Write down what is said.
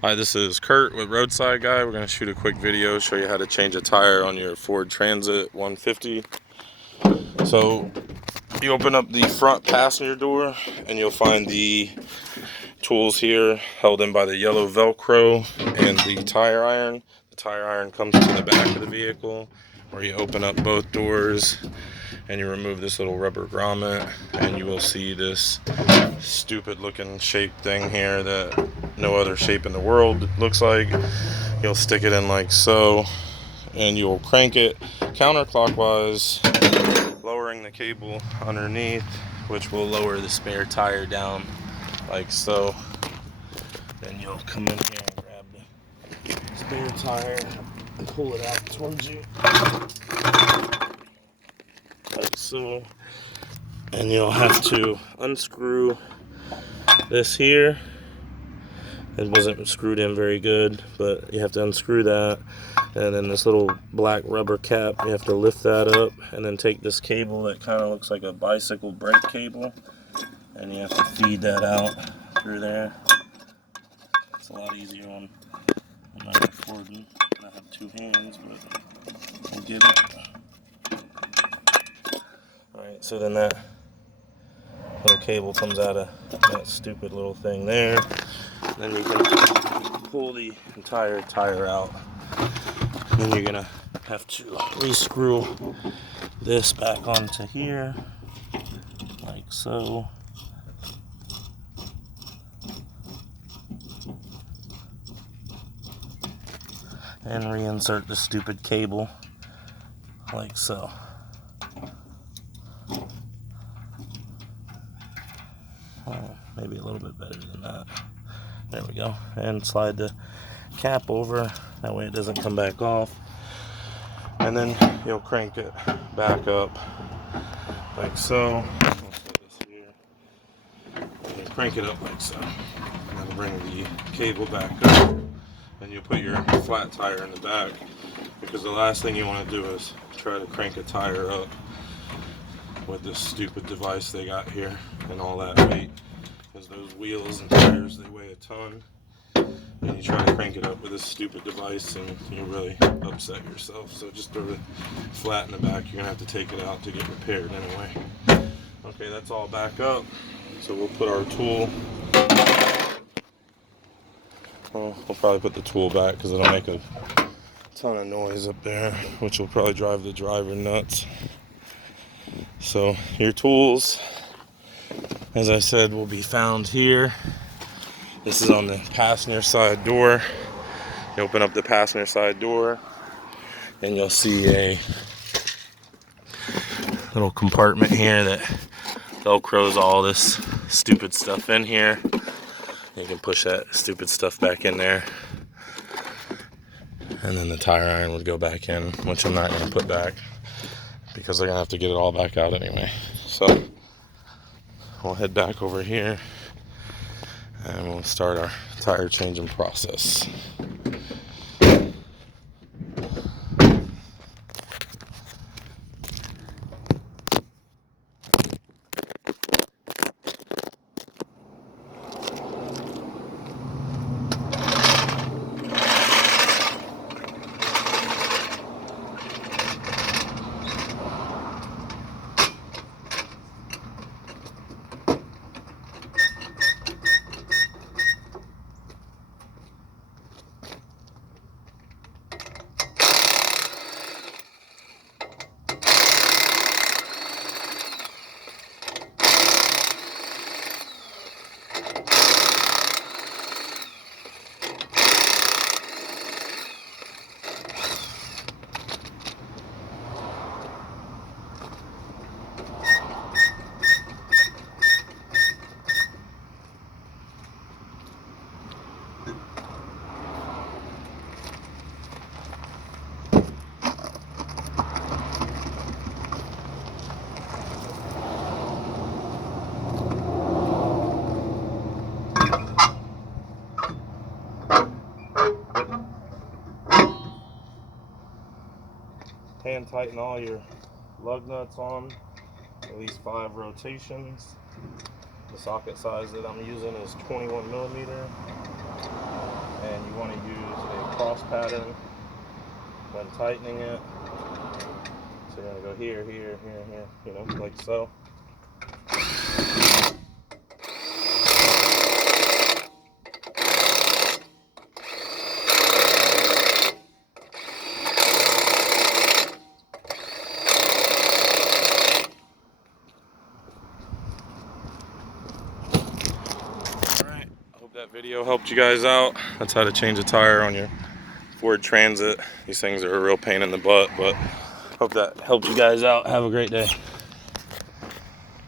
Hi, this is Kurt with Roadside Guy. We're going to shoot a quick video, show you how to change a tire on your Ford Transit 150. So you open up the front passenger door and you'll find the tools here held in by the yellow Velcro and the tire iron. The tire iron comes to the back of the vehicle where you open up both doors and you remove this little rubber grommet, and you will see this stupid looking shape thing here that no other shape in the world looks like. You'll stick it in like so, and you'll crank it counterclockwise, lowering the cable underneath, which will lower the spare tire down like so. Then you'll come in here and grab the spare tire and pull it out towards you like so. And you'll have to unscrew this here. It wasn't screwed in very good, but you have to unscrew that. And then this little black rubber cap, you have to lift that up and then take this cable that kind of looks like a bicycle brake cable, and you have to feed that out through there. It's a lot easier on my Ford. I have two hands, but I'll get it. Alright, so then that little cable comes out of that stupid little thing there. Then you can pull the entire tire out. And then you're gonna have to re-screw this back onto here, like so. And reinsert the stupid cable, like so. Oh, maybe a little bit better than that. There we go. And slide the cap over, that way it doesn't come back off. And then you'll crank it back up like so. I'll set this here. And you crank it up like so. And that'll bring the cable back up. And you'll put your flat tire in the back, because the last thing you want to do is try to crank a tire up with this stupid device they got here and all that weight. Because those wheels and tires, they weigh a ton. And you try to crank it up with this stupid device and you really upset yourself. So just throw it flat in the back. You're going to have to take it out to get repaired anyway. Okay, that's all back up. So we'll put our tool. Well, we'll probably put the tool back because it'll make a ton of noise up there, which will probably drive the driver nuts. So your tools, as I said, will be found here. This is on the passenger side door. You open up the passenger side door and you'll see a little compartment here that velcros all this stupid stuff in here. You can push that stupid stuff back in there, and then the tire iron would go back in, which I'm not going to put back because they're going to have to get it all back out anyway. So we'll head back over here and we'll start our tire changing process. Hand tighten all your lug nuts on, at least 5 rotations. The socket size that I'm using is 21 millimeter. want to use a cross pattern when tightening it. So you're going to go here, here, here, here, you know, like so. Alright, I hope that video helped you guys out. That's how to change a tire on your Ford Transit. These things are a real pain in the butt, but hope that helped you guys out. Have a great day.